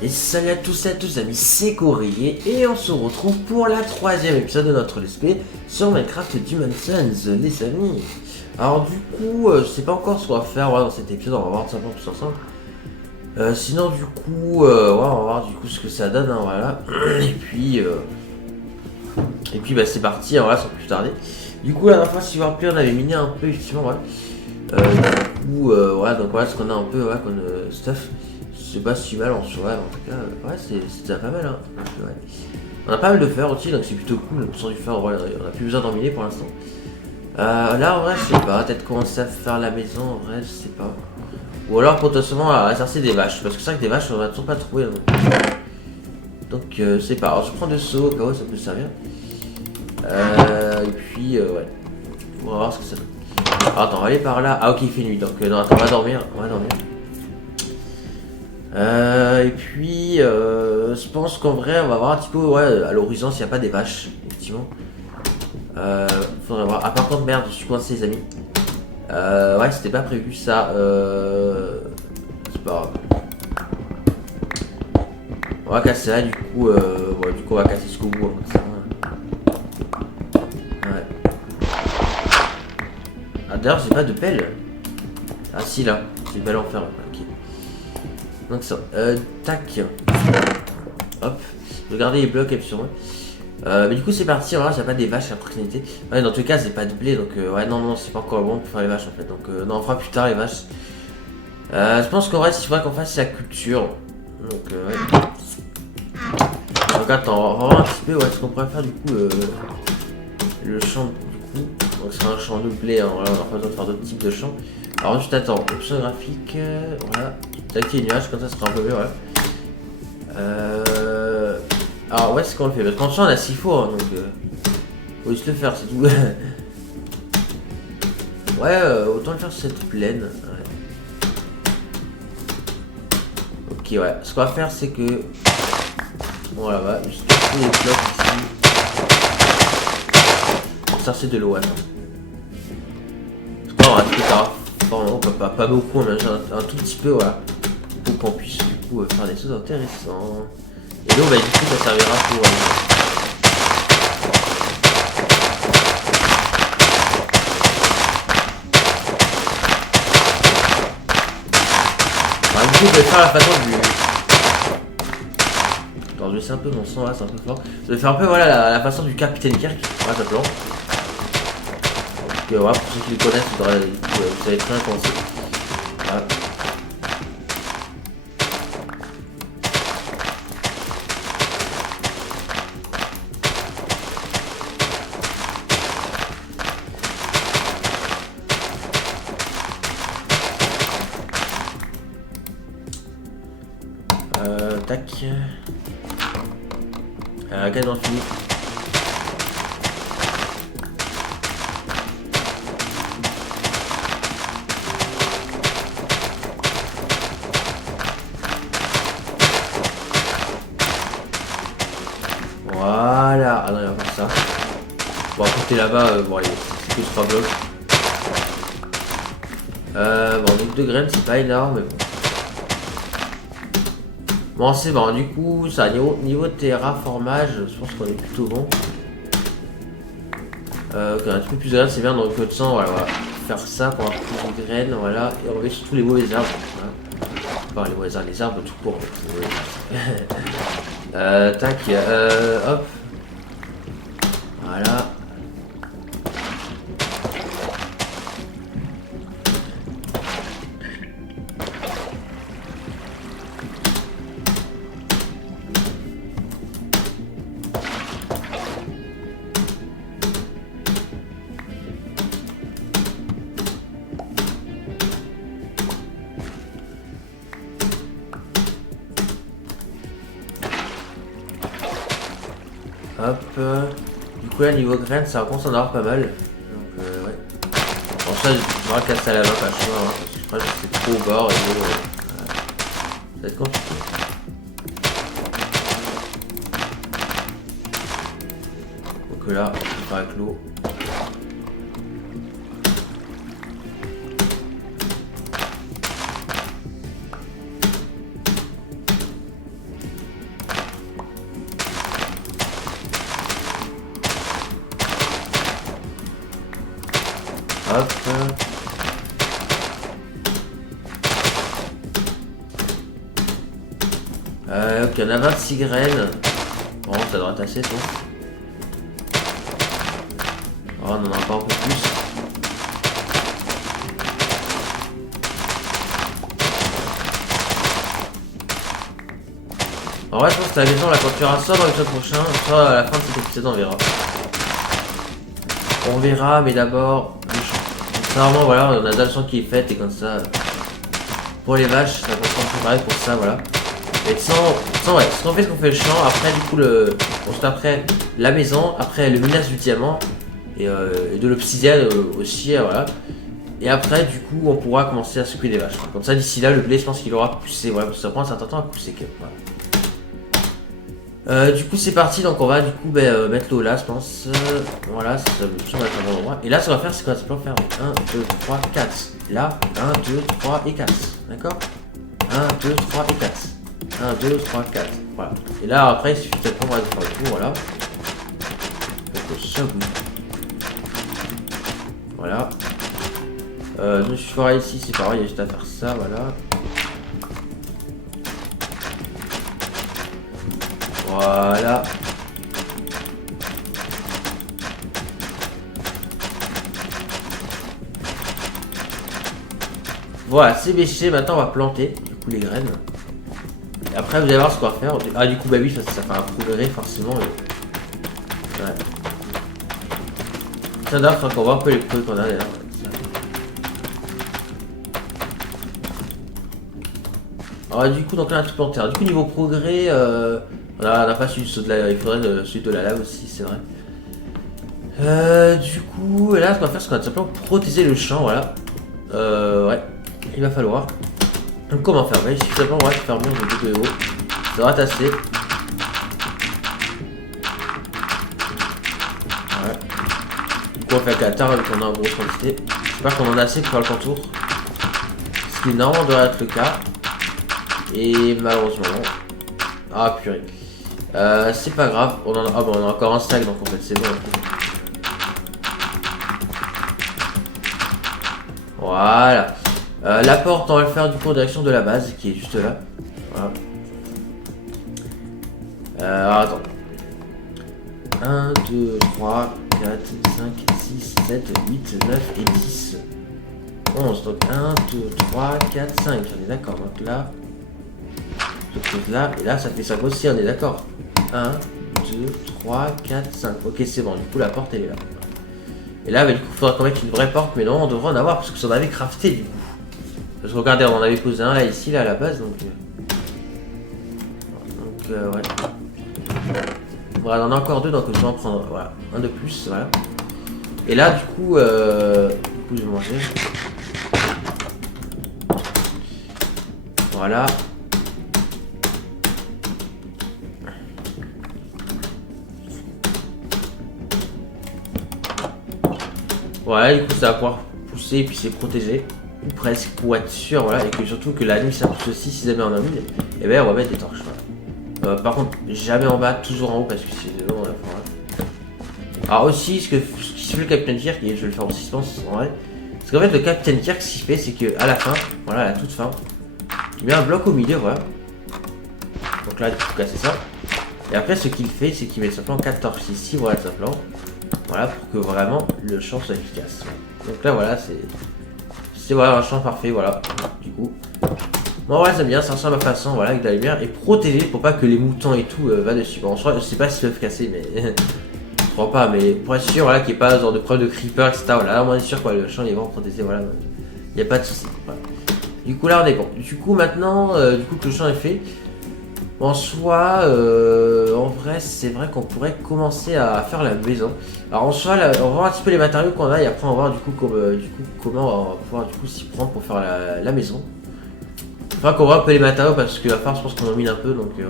Et salut à tous et à tous amis, c'est Corrier et on se retrouve pour la troisième épisode de notre let's play sur Minecraft Dimensions les amis. Alors du coup, je sais pas encore ce qu'on va faire dans cet épisode, on va voir tout simplement tous ensemble. Sinon du coup, ouais, on va voir du coup ce que ça donne, hein, voilà. Et puis bah c'est parti, hein, voilà, sans plus tarder. Du coup la dernière fois si vous vous rappelez on avait miné un peu effectivement, voilà. Voilà, donc voilà ce qu'on a un peu, voilà, comme stuff. C'est pas si mal en soi, en tout cas, ouais, c'est déjà pas mal, hein. Donc, ouais. On a pas mal de fer aussi, donc c'est plutôt cool. Sans du fer, voilà, on a plus besoin d'en miner pour l'instant. Là, en vrai, je sais pas, peut-être commencer à faire la maison, en vrai, je sais pas. Ou alors potentiellement à chercher des vaches, parce que c'est vrai que des vaches, on va toujours pas trouver. Donc, je sais pas. Alors, je prends 2 seaux, au cas où ça peut servir. Ouais. On va voir ce que ça donne. Alors, attends, on va aller par là. Ah, ok, il fait nuit, donc non, attends, on va dormir. Je pense qu'en vrai, on va voir un petit peu, ouais, à l'horizon s'il n'y a pas des vaches, effectivement. Faudrait voir. Ah, par contre, merde, je suis coincé, les amis. Ouais, c'était pas prévu ça. C'est pas grave. On va casser là, du coup, on va casser jusqu'au bout. Hein, ouais. Ah, d'ailleurs, j'ai pas de pelle. Ah, si, là, j'ai une pelle en fer. Ok. Donc, ça, tac. Hop, je vais garder les blocs sur moi. Mais du coup c'est parti, voilà, j'ai pas des vaches à proximité. Ouais, dans tous les cas c'est pas de blé, donc ouais, non, c'est pas encore bon pour faire les vaches en fait. Donc non, on fera plus tard les vaches. Je pense qu'en vrai, il faudrait qu'on fasse la culture. Donc ouais. Donc attends, on va voir un petit peu ouais, ce qu'on pourrait faire du coup le champ du coup. Donc c'est un champ de blé, hein, voilà, on a pas besoin de faire d'autres types de champs. Alors juste attends, option graphique, voilà. Tac, les nuages, comme ça sera un peu mieux, voilà. Alors ouais, c'est qu'on le fait. Parce qu'en champ on a 6 fois, hein, donc faut juste le faire, c'est tout. Ouais, autant le faire sur cette plaine. Ouais. Ok, ouais. Ce qu'on va faire, c'est que. Voilà, va juste casser les blocs ici. Ça, c'est de l'eau, attends. C'est pas grave, pas beaucoup, on a un tout petit peu, voilà. Pour qu'on puisse, du coup, faire des choses intéressantes. Et l'eau, bah, du coup, ça servira pour. Du coup, je vais faire la façon du. Attends, je vais laisser un peu mon sang là, c'est un peu fort. Je vais faire un peu voilà la façon du Capitaine Kirk. Voilà, simplement. Donc voilà, pour ceux qui le connaissent, vous savez très bien comment c'est. Voilà. Tac. Quasiment fini. Voilà. Ah non, il va faire ça. Bon, à côté là-bas, bon, allez, c'est que 3 blocs. Bon, donc 2 graines, c'est pas énorme, mais bon. Bon, c'est bon, du coup, ça, niveau terraformage, je pense qu'on est plutôt bon. Un petit peu plus de graines, c'est bien, dans le code sang, voilà, on va faire ça pour avoir plus de graines, voilà, et enlever surtout les mauvais arbres. Voilà. Enfin, les mauvais arbres, les arbres tout court. Tac, hop. Voilà. Hop. Du coup là niveau graines ça commence à en avoir pas mal. Donc ouais. Bon ça je vais casser à la lampe à chaque fois, hein, parce que je crois que c'est trop au bord et ça va être compliqué. Donc là on va faire avec l'eau. Ok, on a 26 graines. Bon, ça devrait être assez, toi. Oh, on en a encore un peu plus. En vrai, je pense que la maison, là, quand tu auras ça dans l'épisode prochain, soit à la fin de cet épisode, on verra. On verra, mais d'abord, le champ. Normalement, voilà, on a déjà le champ qui est fait, et comme ça, pour les vaches, ça va se préparer pour ça, voilà. Et sans ouais, ce qu'on fait, c'est qu'on fait le champ, après, du coup, ensuite, après, la maison, après, le minage du diamant, et de l'obsidienne aussi, voilà. Et après, du coup, on pourra commencer à s'occuper des vaches. Comme ça, d'ici là, le blé, je pense qu'il aura poussé, voilà, parce que ça prend un certain temps à pousser, voilà. Du coup c'est parti, donc on va du coup mettre l'eau là je pense. Voilà, ça va être un bon endroit. Et là ce qu'on va faire c'est qu'on va simplement faire 1, 2, 3, 4. Là, 1, 2, 3 et 4. D'accord? 1, 2, 3 et 4. 1, 2, 3, 4. Voilà. Et là après il suffit de prendre de faire le tour, voilà. Donc ça oui. Voilà. Je ferai ici, c'est pareil, il y a juste à faire ça, voilà. Voilà. Voilà, c'est bêché, maintenant on va planter du coup les graines. Et après vous allez voir ce qu'on va faire. Ah du coup bah oui, ça fait un progrès forcément. Ouais. Ça d'ailleurs, faut qu'on voit un peu les trucs qu'on a d'ailleurs. Alors du coup donc là on a tout planté. Alors, du coup niveau progrès, on a pas su celui de la, il faudrait celui de la lave aussi, c'est vrai. Du coup là ce qu'on va faire c'est qu'on va tout simplement protéger le champ, voilà. Ouais, il va falloir. Donc comment faire? Il suffit simplement de faire bon de haut. Ça va tasser. Ouais. Du coup on fait avec la terre qu'on a en grosse quantité. J'espère qu'on en a assez pour faire le contour. Ce qui normalement doit être le cas. Et malheureusement non. Ah purée. C'est pas grave. On en a... Ah bon on a encore un sac donc en fait c'est bon. Voilà. La porte, on va le faire du coup en direction de la base qui est juste là. Voilà. Alors attends. 1, 2, 3, 4, 5, 6, 7, 8, 9 et 10. 11. Donc 1, 2, 3, 4, 5. On est d'accord. Donc là, je pose là. Et là, ça fait 5 aussi. On est d'accord. 1, 2, 3, 4, 5. Ok, c'est bon. Du coup, la porte, elle est là. Et là, bah, du coup, il faudra qu'on mette une vraie porte. Mais non, on devrait en avoir parce que ça en avait crafté du coup. Parce que regardez, on en avait posé un là, ici, là, à la base. Donc ouais. Voilà, on en a encore deux, donc je vais en prendre voilà, un de plus, voilà. Et là, du coup, je vais manger. Voilà. Voilà, du coup, ça va pouvoir pousser et puis c'est protégé. Ou presque, pour être sûr, voilà. Et que surtout que la nuit, ça pousse aussi, si jamais on a mis. Et bien, on va mettre des torches, voilà. Par contre, jamais en bas, toujours en haut parce que c'est long la forêt. Alors aussi, ce qui fait le Captain Kirk, et je vais le faire aussi, je pense, en vrai. Parce qu'en fait, le Captain Kirk, ce qu'il fait, c'est qu'à la fin, voilà, à la toute fin, il met un bloc au milieu, voilà. Donc là, il faut casser ça. Et après, ce qu'il fait, c'est qu'il met simplement 4 torches ici, voilà, simplement. Voilà, pour que vraiment le champ soit efficace. Donc là, voilà, c'est voilà, un champ parfait, voilà. Du coup. Bon ouais j'aime bien, ça ressemble à ma façon, voilà, avec de la lumière et protégé pour pas que les moutons et tout va dessus. Bon je sais pas s'ils peuvent casser mais je crois pas, mais pour être sûr voilà qu'il n'y ait pas ce genre de problème de creeper etc. Voilà, là on est sûr quoi, le champ il est vraiment protégé, voilà, il n'y a pas de soucis. Voilà. Du coup là on est bon. Du coup maintenant, du coup que le champ est fait, en soi, en vrai c'est vrai qu'on pourrait commencer à faire la maison. Alors en soi là, on va voir un petit peu les matériaux qu'on a et après on va voir du coup comment on va pouvoir du coup s'y prendre pour faire la maison. Faudra qu'on voit un peu les matériaux parce que à part je pense qu'on en mine un peu donc ouais.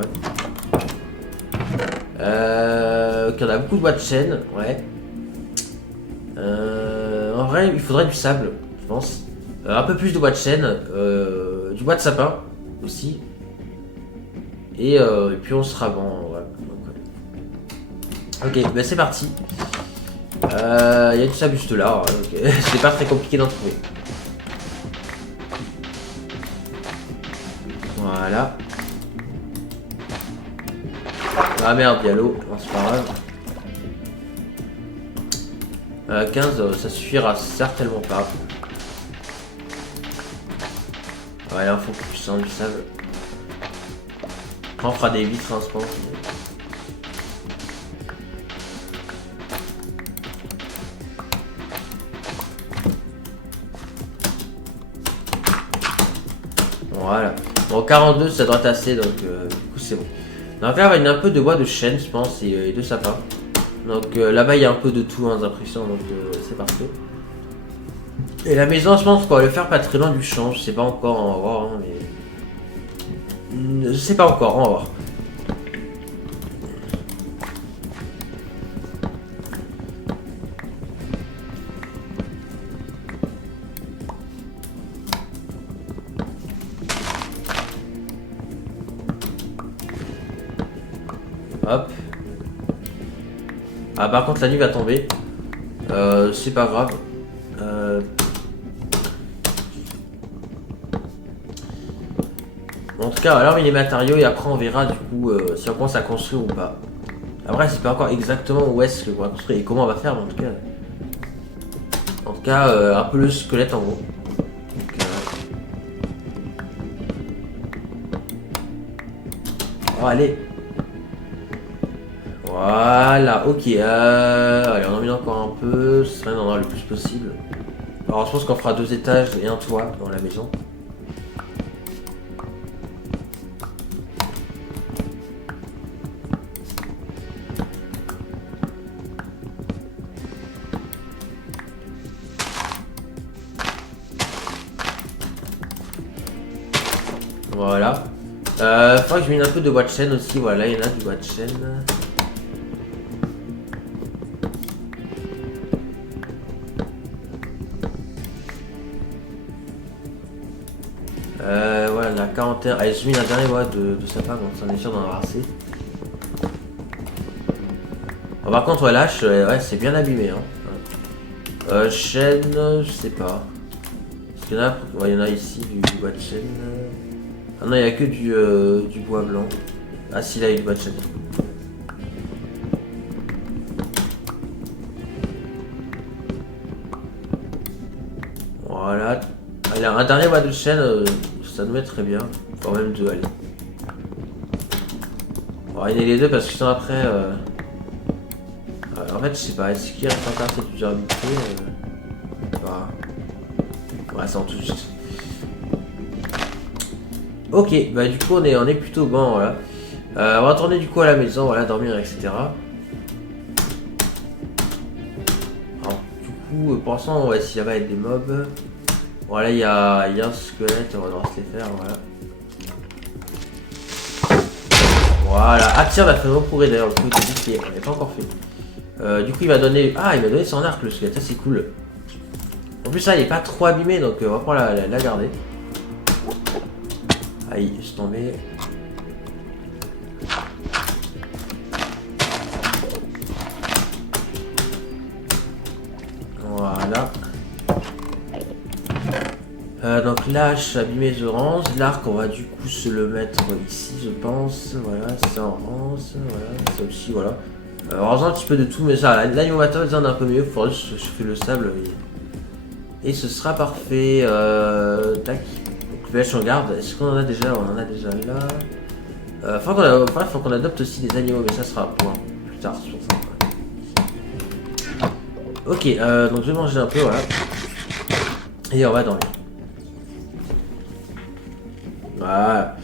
Ok, on a beaucoup de bois de chêne, ouais. En vrai il faudrait du sable, je pense. Un peu plus de bois de chêne, du bois de sapin aussi. Et puis on sera bon, voilà. Donc, ouais. Ok, bah c'est parti. Il y a du sable juste là, donc c'est pas très compliqué d'en trouver. Voilà. Ah merde, il y a l'eau, c'est pas grave. 15, ça suffira certainement pas. Ouais, là, il faut plus du sable. Après, on fera des vitres, hein, je pense. Voilà. Bon, 42, ça doit être assez, donc du coup, c'est bon. Donc là, il y a un peu de bois de chêne, je pense, et de sapin. Donc là-bas, il y a un peu de tout, hein, j'ai l'impression, donc c'est parfait. Et la maison, je pense qu'on va le faire pas très loin du champ. Je sais pas encore, on va voir, hein, mais... Je sais pas encore, on va voir. Hop. Ah, par contre, la nuit va tomber. C'est pas grave. En tout cas, alors il les matériaux et après on verra du coup si on commence à construire ou pas. Après, c'est pas encore exactement où est-ce qu'on va construire et comment on va faire, mais en tout cas, un peu le squelette en gros. Donc, oh, allez. Voilà, ok. Allez, on en met encore un peu. Ce serait d'en avoir le plus possible. Alors, je pense qu'on fera 2 étages et un toit dans la maison. Voilà. Faudra que je mette un peu de bois de chêne aussi. Voilà, il y en a du bois de chêne. Voilà, la quarantaine. Allez, je mets un dernier bois de sapin, donc ça en est sûr d'en avoir assez. Bon, par contre, ouais, lâche, ouais, c'est bien abîmé. Hein. Chêne, je sais pas. Est-ce qu'il y en a, ouais, il y en a ici du bois de chêne. Ah non, il n'y a que du bois blanc. Ah si, là, il y a du bois de chêne. Voilà. Allez, un dernier bois de chêne, ça nous met très bien. Enfin, même 2, allez. On va réunir les 2 parce que sinon après... en fait, je sais pas, est-ce qu'il reste encore assez de durabilité bah... Ouais, c'est en tout juste. Ok, bah du coup on est plutôt bon, voilà. On va retourner du coup à la maison, voilà, dormir, etc. Alors, du coup, pour l'instant, on va essayer là-bas avec des mobs. Voilà, il y a un squelette, on va devoir se les faire, voilà. Voilà. Ah tiens, on a fait repourer d'ailleurs le truc de bouclier, on l'a pas encore fait. Du coup, il m'a donné... Ah, il m'a donné son arc, le squelette, ça c'est cool. En plus, ça, il est pas trop abîmé, donc on va pouvoir la garder. Aïe, je suis tombé. Voilà. Donc là, je suis abîmé de rance. L'arc, on va du coup se le mettre ici, je pense. Voilà, ça en rance. Voilà, ça aussi, voilà. Heureusement, un petit peu de tout, mais ça, l'animateur est un peu mieux. Il faudra juste que je fais le sable. Et ce sera parfait. Tac. Donc, flèche en garde. Est-ce qu'on en a déjà? On en a déjà là. Faut qu'on adopte aussi des animaux, mais ça sera pour plus tard. Sur ça. Ok, donc je vais manger un peu, voilà. Et on va dormir. Voilà.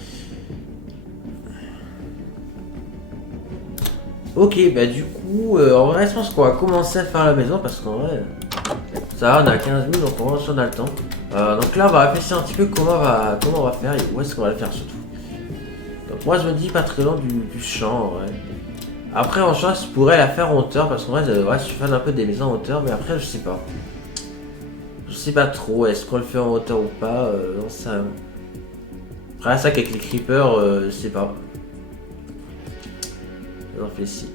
Ok, bah du coup, en vrai, je pense qu'on va commencer à faire la maison parce qu'en vrai, ça va, on a 15 000, donc on a le temps. Donc là, on va réfléchir un petit peu comment on va faire et où est-ce qu'on va le faire surtout. Donc moi, je me dis pas très loin du champ, en vrai. Après, en champ, je pourrais la faire en hauteur parce qu'en vrai, ouais, je suis fan un peu des maisons en hauteur, mais après, je sais pas. Je sais pas trop, est-ce qu'on le fait en hauteur ou pas, non, ça... Après, ça qu'avec les creepers, je sais pas. Je réfléchis.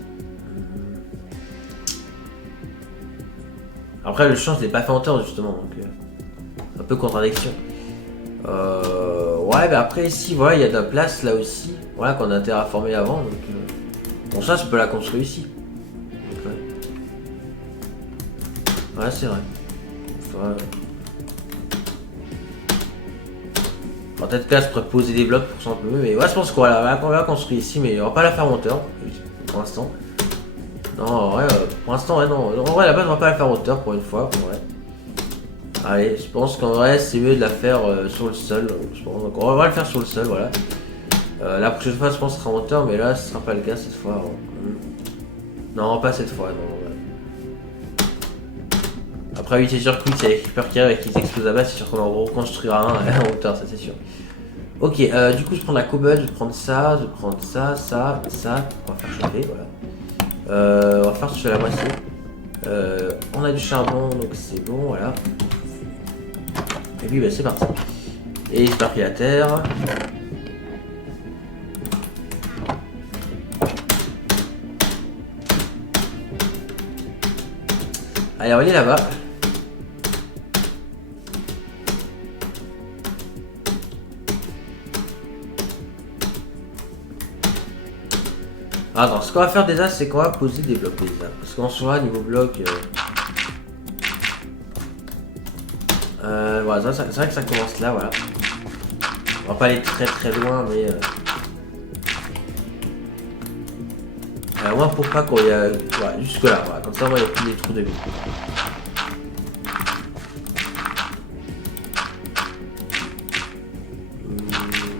Après le champ je l'ai pas fait en hauteur justement, donc un peu contradiction. Ouais, bah après ici, voilà, il y a de la place là aussi, voilà, qu'on a terraformé avant, donc bon ça je peux la construire ici. Donc, ouais, c'est vrai. Ouais. Peut-être que là je pourrais poser des blocs pour ça un peu mieux, mais ouais je pense qu'on va construire ici, mais on va pas la faire en hauteur pour l'instant. Non, en vrai, pour l'instant, ouais, non. En vrai, la base, on va pas la faire en hauteur pour une fois. Ouais. Allez, je pense qu'en vrai, c'est mieux de la faire sur le sol. Je pense. Donc, on va le faire sur le sol, voilà. La prochaine fois, je pense, ce sera en hauteur, mais là, ce sera pas le cas cette fois. Non, pas cette fois, non. Ouais. Après, oui, c'est sûr que oui, c'est les creepers qui arrivent et qui explosent à base, c'est sûr qu'on en reconstruira un en hauteur, ça c'est sûr. Ok, du coup, je prends la cobble, je vais prendre ça, je vais prendre ça, ça, ça. On va faire chauffer, voilà. On va faire chauffer la moitié. On a du charbon, donc c'est bon, voilà. Et puis bah, c'est parti. Et j'ai pas pris la terre. Allez, on va aller là-bas. Attends, ce qu'on va faire déjà, c'est qu'on va poser des blocs déjà. Parce qu'en soi, niveau bloc... voilà, c'est vrai que ça commence là, voilà. On va pas aller très très loin, mais... au moins pour pas qu'on y a... Voilà, jusque là, voilà. Comme ça, moi, il n'y a plus des trous de vie.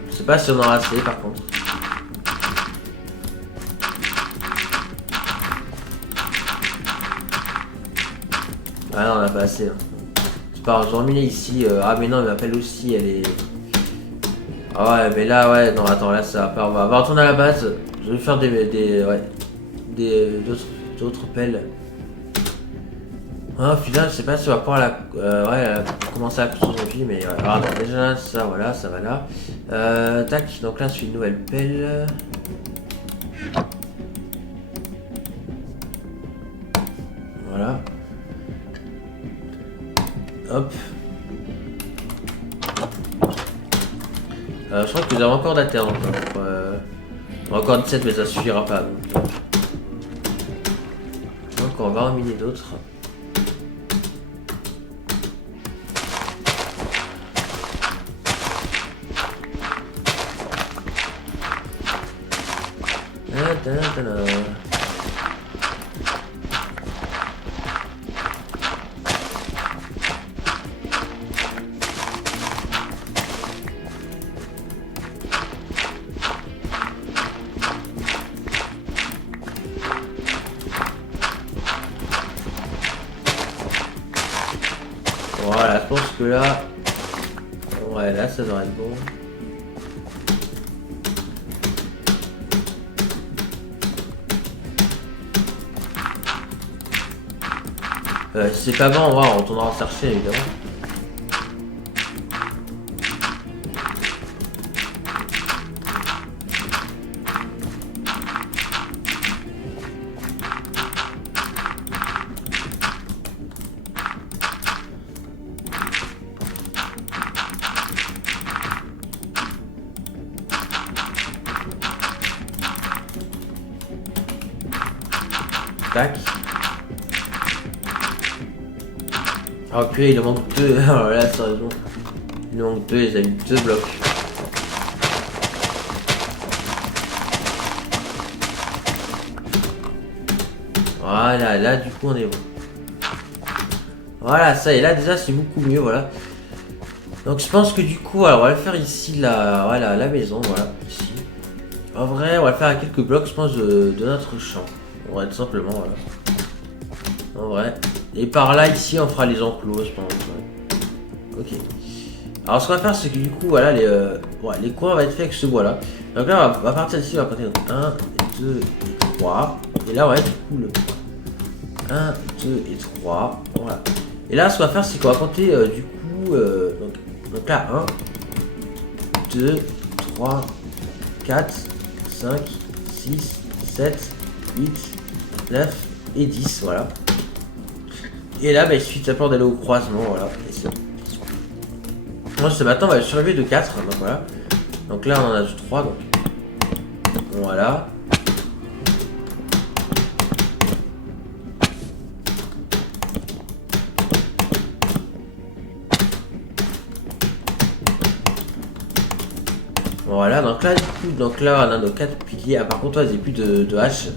Je sais pas si on en a assez, par contre. Ah non, on a pas assez. Hein. C'est pas grave, j'en ai ici. Ah mais non, il m'appelle aussi, elle est... Ah ouais, mais là, ouais, non, attends, là, ça va pas. On va retourner à la base. Je vais faire d'autres pelles. Ah, au final, je sais pas si on va pouvoir commencer à construire aujourd'hui, mais ouais. Alors, attends, déjà, ça, voilà, ça va là. Tac, donc là, je suis une nouvelle pelle. Voilà. Hop. Je crois que vous avez encore de la terre encore. Encore 17, mais ça suffira pas. Donc on va en miner d'autres. Voilà, je pense que là... Ouais, là, ça devrait être bon. Si c'est pas bon, on retournera chercher, évidemment. Tac. Oh purée, il en manque deux. Alors là, sérieusement. Il en manque deux, ils avaient 2 blocs. Voilà, là du coup on est bon. Voilà, ça et là déjà c'est beaucoup mieux, voilà. Donc je pense que du coup, alors, on va le faire ici, voilà, la maison, voilà, ici. En vrai, on va le faire à quelques blocs, je pense, de notre champ. Ouais, tout simplement, voilà. En vrai. Et par là, ici, on fera les enclos, je pense. Ouais. Ok. Alors, ce qu'on va faire, c'est que du coup, voilà, les coins vont être faits avec ce bois-là. Donc là, on va partir d'ici, on va compter 1, 2 et 3. Et là, ouais, du coup, le 1, 2 et 3. Voilà. Et là, ce qu'on va faire, c'est qu'on va compter, du coup, donc là, 1, 2, 3, 4, 5, 6, 7, 8, 9 et 10, voilà. Et là, bah, il suffit simplement d'aller au croisement, voilà. Et c'est bon. Moi, ce matin, on va surlever de 4, donc voilà. Donc là, on en a 3, donc. Voilà. Voilà, donc là, du coup, donc là, on a nos 4 piliers. Ah, par contre, il n'y a plus de hache.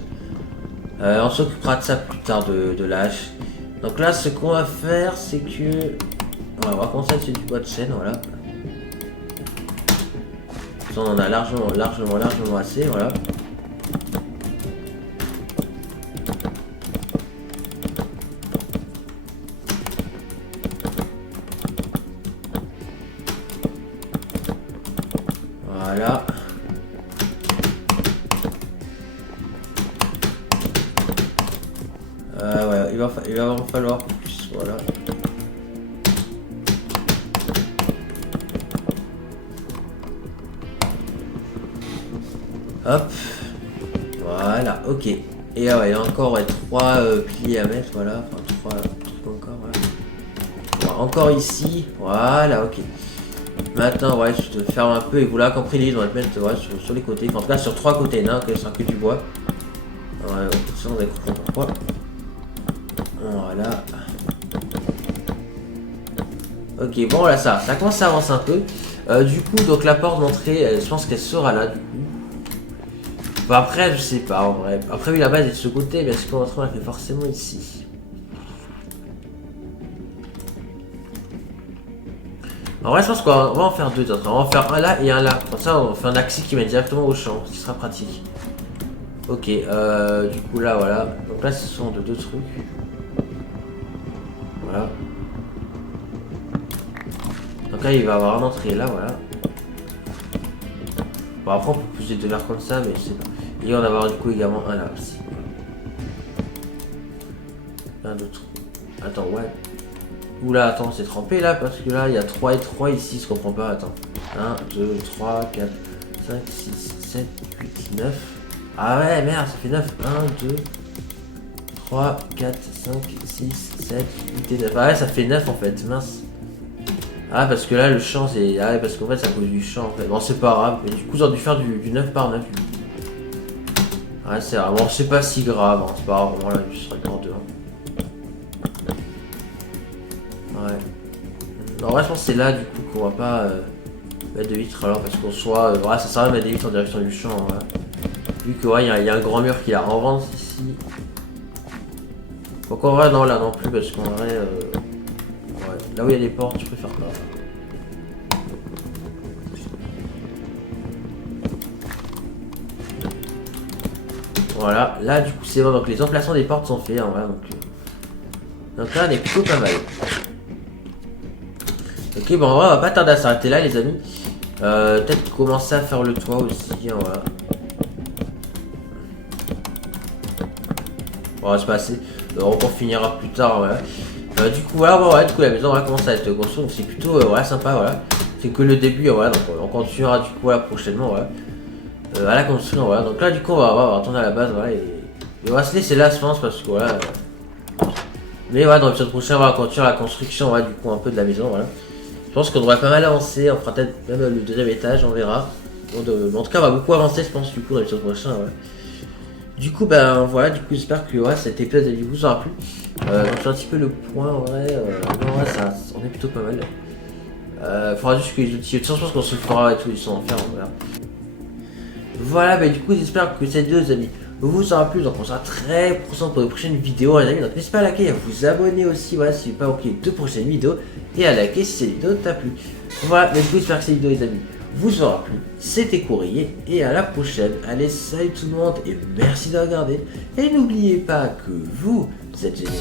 On s'occupera de ça plus tard, de la hache. Donc là, ce qu'on va faire, c'est que... On va commencer à utiliser du bois de chêne, voilà. Ça, on en a largement assez, voilà. Voilà. Ouais, il va falloir plus, voilà. Hop. Voilà, ok. Et il y a encore 3 piliers à mettre, voilà. Enfin, 3 trucs encore, voilà. Voilà, encore ici, voilà, ok. Maintenant, ouais, je te ferme un peu et vous l'avez compris, ils vont te mettre sur les côtés. Enfin, en tout cas, sur 3 côtés, non, que ce sera que du bois. Ouais, ça, on va comprendre pourquoi. Voilà. Ok, bon, là, ça commence à avancer un peu. Du coup, donc la porte d'entrée, je pense qu'elle sera là, du coup. Bon, après, je sais pas, en vrai. Après, oui, la base est de ce côté, mais est-ce qu'on va la fait forcément ici? En vrai, je pense qu'on va en faire 2 autres. On va en faire un là et un là. Comme ça, on fait un accès qui mène directement au champ, ce qui sera pratique. Ok, du coup, là, voilà. Donc là, ce sont de 2 trucs. Voilà. Donc là, il va y avoir une entrée là, voilà. Bon, après, on peut poser 2 verres comme ça, mais je sais pas. Et on va avoir du coup également un là aussi. Un d'autre. Attends, ouais. Oula, attends, c'est trempé là, parce que là, il y a 3 et 3 ici, je comprends pas, attends. 1, 2, 3, 4, 5, 6, 7, 8, 9. Ah ouais, merde, ça fait 9. 1, 2, 3, 4, 5, 6, 7, 8 et 9. Ah ouais, ça fait 9 en fait, mince. Ah, parce que là, le champ, c'est... Ah ouais, parce qu'en fait, c'est à cause du champ, en fait. Bon, c'est pas grave, mais du coup, j'aurais dû faire du 9 par 9. Ouais, c'est vraiment... C'est pas si grave, hein. C'est pas grave, vraiment, là, je serais en 2. Ouais. En vrai, je pense que c'est là, du coup, qu'on va pas mettre de vitres, alors, parce qu'on soit... ouais, ça sert à mettre des vitres en direction du champ, ouais. Vu que, ouais, il y a un grand mur qui est en vente ici. Donc, en vrai, non, là, non plus, parce qu'en vrai... ouais. Là où il y a les portes, je préfère pas. Voilà, là du coup c'est bon, donc les emplacements des portes sont faits, hein, voilà, donc là on est plutôt pas mal. Ok, bon en vrai on va pas tarder à s'arrêter là les amis. Peut-être commencer à faire le toit aussi, hein, voilà. Bon c'est pas assez, on finira plus tard, voilà. Du coup voilà, bon, ouais, du coup la maison va commencer à être construite, donc c'est plutôt voilà, sympa, voilà. C'est que le début, voilà, donc on continuera du coup voilà, prochainement, voilà. À la construction, voilà. Donc là, du coup, on va retourner à la base, voilà. Et on va se laisser là, je pense, parce que voilà. Mais voilà, dans l'épisode prochain, on va continuer la construction, voilà, du coup, un peu de la maison, voilà. Je pense qu'on devrait pas mal avancer. On fera peut-être même le 2e étage, on verra. Bon, en tout cas, on va beaucoup avancer, je pense, du coup, dans l'épisode prochain, voilà. Du coup, ben voilà, du coup, j'espère que ouais, cet épisode vous aura plu. Donc, je fais un petit peu le point, en vrai. Non, ouais, ça, on est plutôt pas mal. Faudra juste que les outils. Je pense qu'on se fera et tout, ils sont en fer, voilà. Voilà, bah du coup j'espère que cette vidéo les amis vous aura plu, donc on sera très prochain pour les prochaines vidéos les amis, donc n'hésitez pas à liker et à vous abonner aussi, voilà, si vous n'avez pas manqué les 2 prochaines vidéos, et à liker si cette vidéo t'a plu. Voilà, bah du coup j'espère que cette vidéo les amis vous aura plu, c'était Courrier, et à la prochaine, allez salut tout le monde, et merci de regarder, et n'oubliez pas que vous êtes génial.